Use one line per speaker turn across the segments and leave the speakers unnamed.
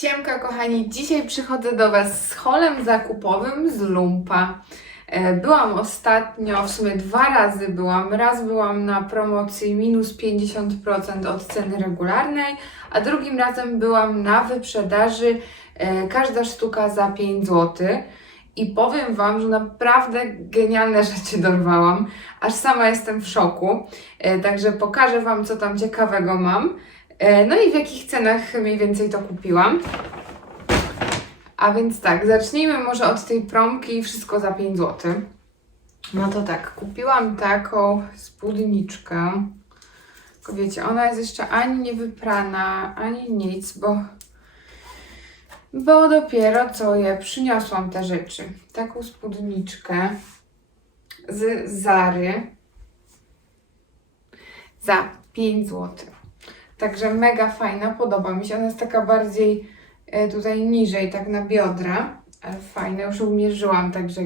Siemka kochani, dzisiaj przychodzę do Was z holem zakupowym z Lumpa. E, Byłam ostatnio, w sumie dwa razy byłam. Raz byłam na promocji minus 50% od ceny regularnej, a drugim razem byłam na wyprzedaży e, każda sztuka za 5 zł. I powiem Wam, że naprawdę genialne rzeczy dorwałam. Aż sama jestem w szoku. E, Także pokażę Wam, co tam ciekawego mam. E, No i w jakich cenach mniej więcej to kupiłam. A więc tak, zacznijmy może od tej promki wszystko za 5 zł. No to tak, kupiłam taką spódniczkę. Tylko wiecie, ona jest jeszcze ani nie wyprana, ani nic, bo, bo dopiero co je przyniosłam te rzeczy. Taką spódniczkę z Zary za 5 zł. Także mega fajna, podoba mi się. Ona jest taka bardziej e, tutaj niżej, tak na biodra, ale fajna, już ją mierzyłam, także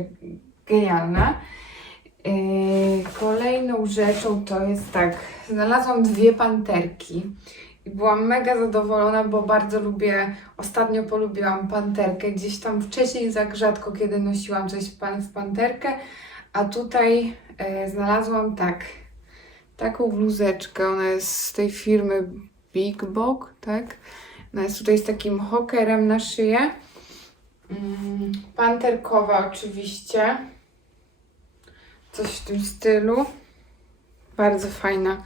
genialna. E, Kolejną rzeczą to jest tak, znalazłam dwie panterki i byłam mega zadowolona, bo bardzo lubię, ostatnio polubiłam panterkę, gdzieś tam wcześniej tak rzadko kiedy nosiłam coś w panterkę, a tutaj e, znalazłam tak, taką bluzeczkę. Ona jest z tej firmy Big Bog, tak? Ona jest tutaj z takim hokerem na szyję. Mm, Panterkowa oczywiście. Coś w tym stylu. Bardzo fajna.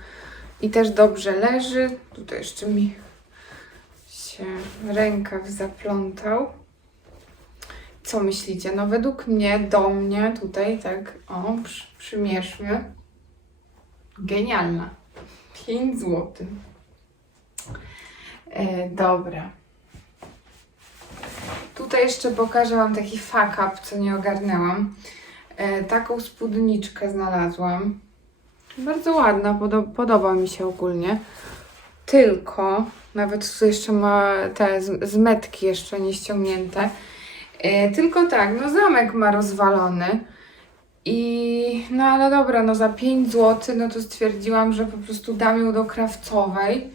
I też dobrze leży. Tutaj jeszcze mi się rękaw zaplątał. Co myślicie? No według mnie, do mnie tutaj tak, o, przy, przymierzmy. Genialna. 5 zł. E, dobra. Tutaj jeszcze pokażę Wam taki fuck up, co nie ogarnęłam. E, taką spódniczkę znalazłam. Bardzo ładna, podo podoba mi się ogólnie. Tylko, nawet tu jeszcze ma te z, z metki jeszcze nie ściągnięte. E, tylko tak, no zamek ma rozwalony. I no ale dobra, no za 5 zł, no to stwierdziłam, że po prostu dam ją do krawcowej.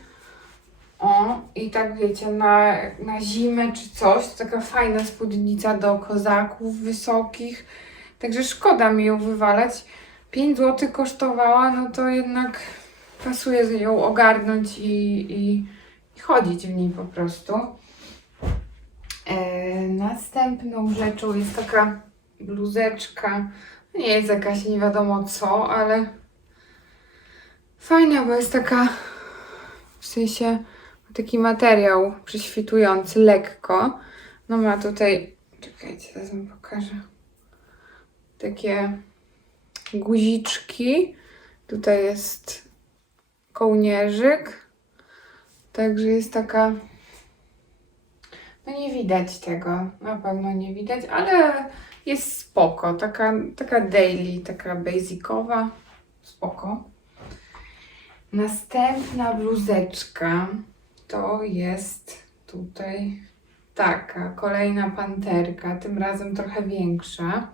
O, i tak wiecie, na, na zimę czy coś, taka fajna spódnica do kozaków wysokich. Także szkoda mi ją wywalać. 5 zł kosztowała, no to jednak pasuje ją ogarnąć i, i, i chodzić w niej po prostu. E, następną rzeczą jest taka bluzeczka. Nie jest jakaś nie wiadomo co, ale fajna, bo jest taka w sensie taki materiał prześwitujący lekko. No ma tutaj, czekajcie, teraz wam pokażę. Takie guziczki. Tutaj jest kołnierzyk. Także jest taka. No nie widać tego, na pewno nie widać, ale jest spoko. Taka, taka daily, taka basicowa. Spoko. Następna bluzeczka to jest tutaj taka, kolejna panterka, tym razem trochę większa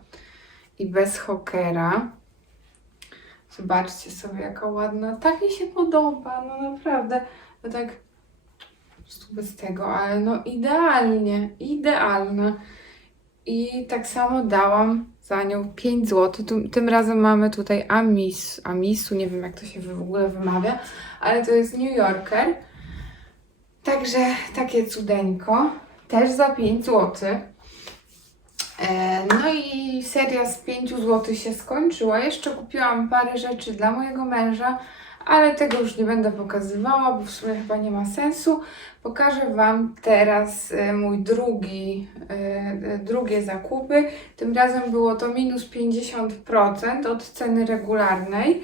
i bez hokera. Zobaczcie sobie, jaka ładna. Tak mi się podoba, no naprawdę. No tak bez tego, ale no idealnie, idealna. I tak samo dałam za nią 5 zł. Tym razem mamy tutaj Amis, Amisu, nie wiem jak to się w ogóle wymawia, ale to jest New Yorker. Także takie cudeńko, też za 5 zł. E, No i seria z 5 zł się skończyła. Jeszcze kupiłam parę rzeczy dla mojego męża, ale tego już nie będę pokazywała, bo w sumie chyba nie ma sensu. Pokażę Wam teraz e, mój drugi, e, drugie zakupy. Tym razem było to minus 50% od ceny regularnej.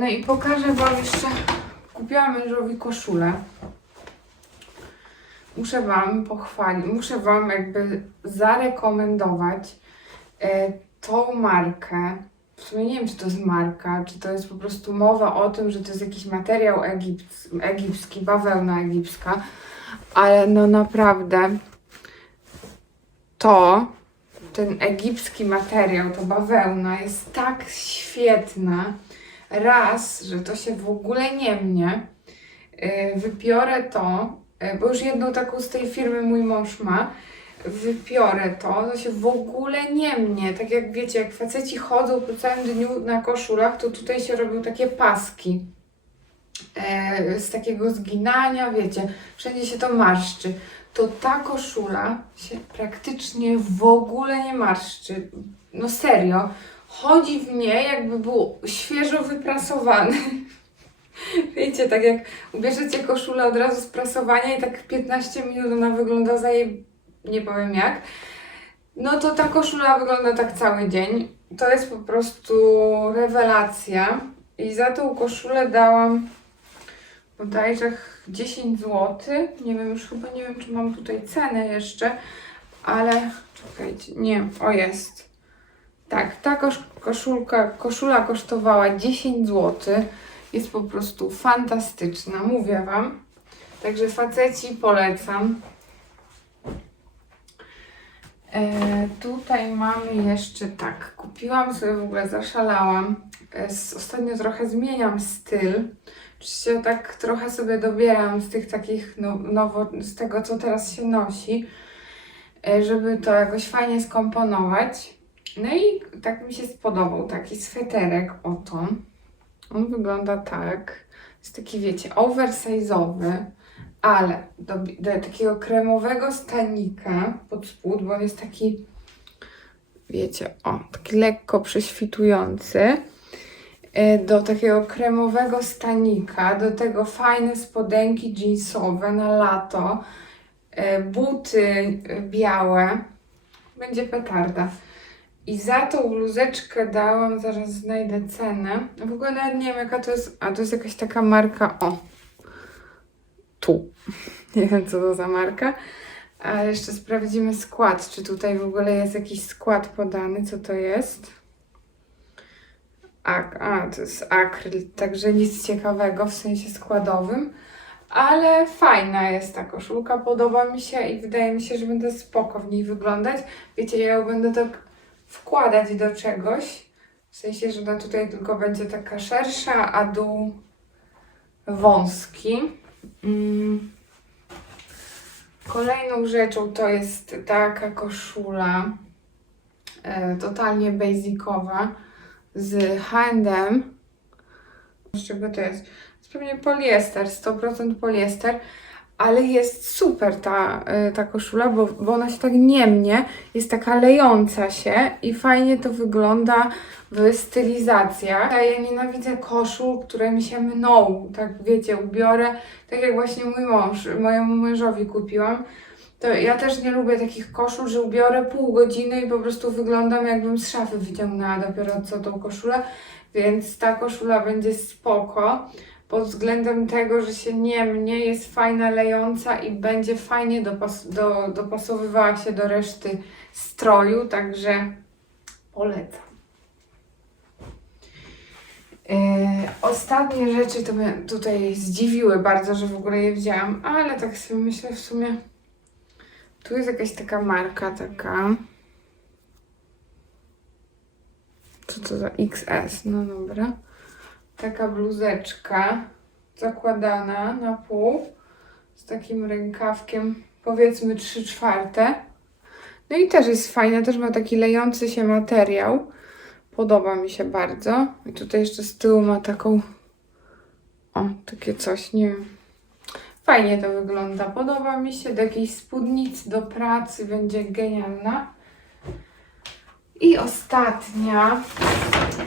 No i pokażę Wam jeszcze, kupiłam mężowi koszulę. Muszę Wam pochwalić, muszę Wam jakby zarekomendować e, tą markę. W sumie nie wiem, czy to jest marka, czy to jest po prostu mowa o tym, że to jest jakiś materiał egips, egipski, bawełna egipska, ale no naprawdę to, ten egipski materiał, to bawełna jest tak świetna. Raz, że to się w ogóle nie mnie. Yy, Wypiorę to e, bo już jedną taką z tej firmy mój mąż ma, wypiorę to, to się w ogóle nie mnie. Tak jak wiecie, jak faceci chodzą po całym dniu na koszulach, to tutaj się robią takie paski e, z takiego zginania, wiecie, wszędzie się to marszczy. To ta koszula się praktycznie w ogóle nie marszczy. No serio. Chodzi w niej, jakby był świeżo wyprasowany. Wiecie, tak jak ubierzecie koszulę od razu z prasowania i tak 15 minut ona wygląda za jej, nie powiem jak, no to ta koszula wygląda tak cały dzień. To jest po prostu rewelacja. I za tą koszulę dałam bodajże 10 zł. Nie wiem, już chyba nie wiem, czy mam tutaj cenę jeszcze, ale czekajcie, nie, o jest. Tak, ta kosz, koszulka, koszula kosztowała 10 zł. Jest po prostu fantastyczna, mówię Wam. Także faceci polecam. E, tutaj mamy jeszcze tak, kupiłam sobie w ogóle, zaszalałam. E, s- ostatnio trochę zmieniam styl. Oczywiście tak trochę sobie dobieram z tych takich no, nowo, z tego co teraz się nosi, e, żeby to jakoś fajnie skomponować. No i tak mi się spodobał taki sweterek oto. On wygląda tak. Jest taki, wiecie, oversize'owy, ale do, do takiego kremowego stanika pod spód, bo on jest taki, wiecie, o, taki lekko prześwitujący. E, Do takiego kremowego stanika, do tego fajne spodenki jeansowe na lato, e, buty białe. Będzie petarda. I za tą bluzeczkę dałam, zaraz znajdę cenę. W ogóle nawet nie wiem jaka to jest, a to jest jakaś taka marka, o, tu. Nie wiem co to za marka. A jeszcze sprawdzimy skład, czy tutaj w ogóle jest jakiś skład podany, co to jest. A, a to jest akryl, także nic ciekawego w sensie składowym. Ale fajna jest ta koszulka, podoba mi się i wydaje mi się, że będę spoko w niej wyglądać. Wiecie, ja ją będę tak wkładać do czegoś. W sensie, że ona tutaj tylko będzie taka szersza, a dół wąski. Mm. Kolejną rzeczą to jest taka koszula e, totalnie basicowa z H&M. Z czego to jest? To jest pewnie poliester, 100% poliester, ale jest super ta, y, ta koszula, bo, bo ona się tak nie mnie, jest taka lejąca się i fajnie to wygląda w stylizacjach. Ja nienawidzę koszul, które mi się mną, tak wiecie, ubiorę, tak jak właśnie mój mąż, mojemu mężowi kupiłam. To ja też nie lubię takich koszul, że ubiorę pół godziny i po prostu wyglądam jakbym z szafy wyciągnęła dopiero co tą koszulę, więc ta koszula będzie spoko pod względem tego, że się nie mnie, jest fajna, lejąca i będzie fajnie dopas do, dopasowywała się do reszty stroju, także polecam. Yy, ostatnie rzeczy to mnie tutaj zdziwiły bardzo, że w ogóle je wzięłam, ale tak sobie myślę w sumie. Tu jest jakaś taka marka, taka. Co to za XS? No dobra. Taka bluzeczka zakładana na pół z takim rękawkiem, powiedzmy 3 czwarte. No i też jest fajna, też ma taki lejący się materiał. Podoba mi się bardzo. I tutaj jeszcze z tyłu ma taką. O, takie coś, nie wiem. Fajnie to wygląda. Podoba mi się. Do jakiejś spódnicy do pracy będzie genialna. I ostatnia.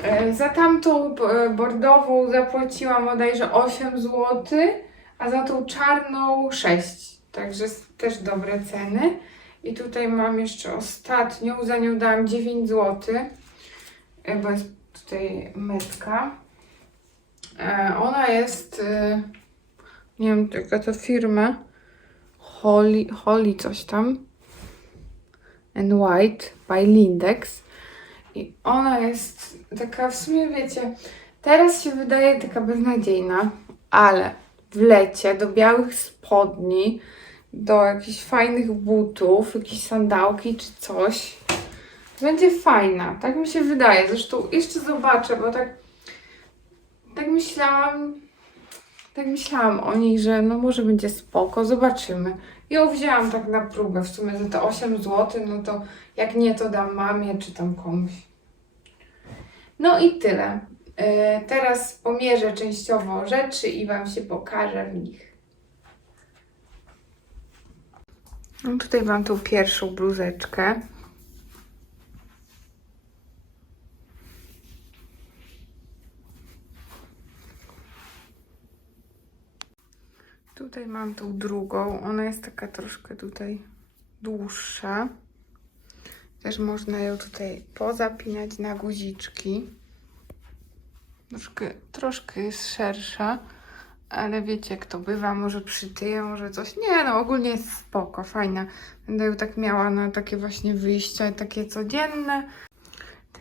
E, Za tamtą e, bordową zapłaciłam bodajże 8 zł, a za tą czarną 6. Także też dobre ceny. I tutaj mam jeszcze ostatnią, za nią dałam 9 zł, e, bo jest tutaj metka. Ona jest, nie wiem jaka to firma, Holly, Holly coś tam. And White by Lindex. I ona jest taka w sumie, wiecie, teraz się wydaje taka beznadziejna, ale w lecie do białych spodni, do jakichś fajnych butów, jakieś sandałki czy coś, będzie fajna. Tak mi się wydaje. Zresztą jeszcze zobaczę, bo tak, tak myślałam, Tak myślałam o niej, że no może będzie spoko, zobaczymy. Ją wzięłam tak na próbę, w sumie za te 8 zł, no to jak nie, to dam mamie czy tam komuś. No i tyle. E, teraz pomierzę częściowo rzeczy i Wam się pokażę w nich. No tutaj mam tą pierwszą bluzeczkę. Tutaj mam tą drugą. Ona jest taka troszkę tutaj dłuższa. Też można ją tutaj pozapinać na guziczki. Troszkę, troszkę jest szersza, ale wiecie jak to bywa, może przytyje, może coś. Nie no, ogólnie jest spoko, fajna. Będę ją tak miała na takie właśnie wyjścia, takie codzienne.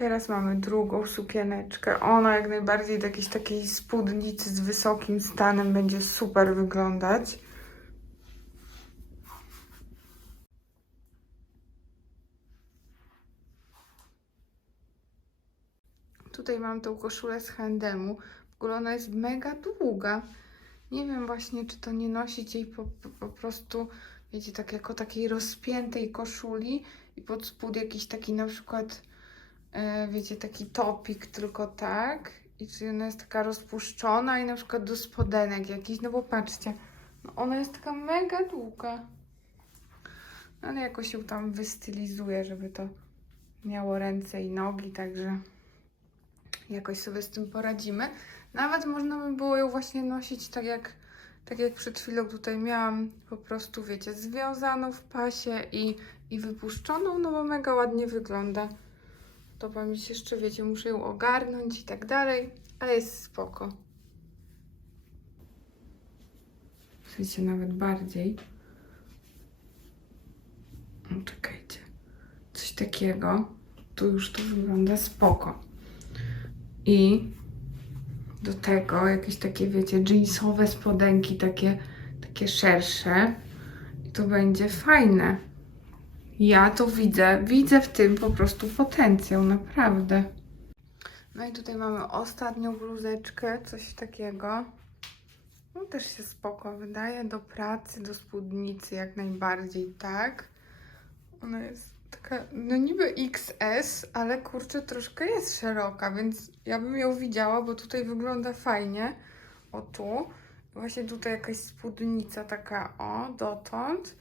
Teraz mamy drugą sukieneczkę. Ona jak najbardziej do jakiejś takiej spódnicy z wysokim stanem będzie super wyglądać. Tutaj mam tą koszulę z H&M-u. W ogóle ona jest mega długa. Nie wiem właśnie, czy to nie nosić jej po, po, po prostu, wiecie, tak jako takiej rozpiętej koszuli i pod spód jakiś taki na przykład, wiecie, taki topik, tylko tak. I czyli ona jest taka rozpuszczona i na przykład do spodenek jakiś, no bo patrzcie, no ona jest taka mega długa. Ale jakoś ją tam wystylizuje, żeby to miało ręce i nogi, także jakoś sobie z tym poradzimy. Nawet można by było ją właśnie nosić tak jak, tak jak przed chwilą tutaj miałam, po prostu wiecie, związaną w pasie i, i wypuszczoną, no bo mega ładnie wygląda. To mi się jeszcze, wiecie, muszę ją ogarnąć i tak dalej, ale jest spoko. W nawet bardziej. No, czekajcie. Coś takiego. Tu już to wygląda spoko. I do tego jakieś takie, wiecie, jeansowe spodenki, takie, takie szersze. I to będzie fajne. Ja to widzę, widzę w tym po prostu potencjał, naprawdę. No i tutaj mamy ostatnią bluzeczkę, coś takiego. No też się spoko wydaje, do pracy, do spódnicy jak najbardziej, tak? Ona jest taka, no niby XS, ale kurczę, troszkę jest szeroka, więc ja bym ją widziała, bo tutaj wygląda fajnie. O tu. Właśnie tutaj jakaś spódnica taka, o, dotąd.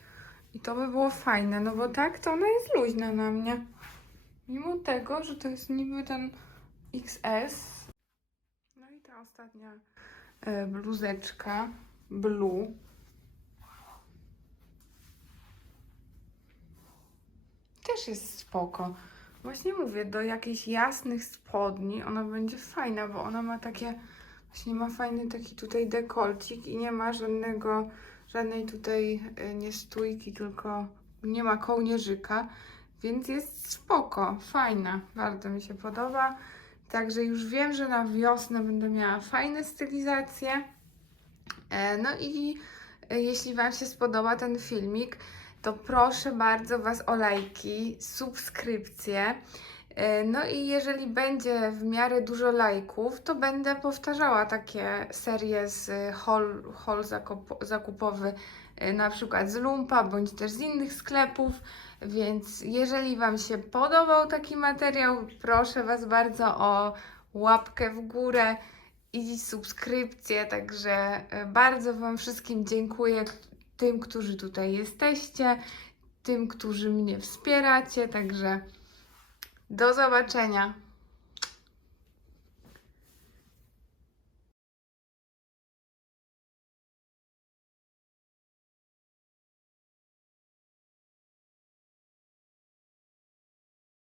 I to by było fajne, no bo tak to ona jest luźna na mnie. Mimo tego, że to jest niby ten XS. No i ta ostatnia e, bluzeczka, blue. też jest spoko. Właśnie mówię, do jakichś jasnych spodni ona będzie fajna, bo ona ma takie, właśnie ma fajny taki tutaj dekolcik i nie ma żadnego, żadnej tutaj y, nie stójki, tylko nie ma kołnierzyka, więc jest spoko, fajna, bardzo mi się podoba. Także już wiem, że na wiosnę będę miała fajne stylizacje. E, No i e, jeśli Wam się spodoba ten filmik, to proszę bardzo Was o lajki, subskrypcje. E, No i jeżeli będzie w miarę dużo lajków, to będę powtarzała takie serie z haul, haul zakup- zakupowy, e, na przykład z Lumpa bądź też z innych sklepów. Więc jeżeli Wam się podobał taki materiał, proszę Was bardzo o łapkę w górę i subskrypcję. Także e, bardzo Wam wszystkim dziękuję, tym, którzy tutaj jesteście, tym, którzy mnie wspieracie. Także do zobaczenia.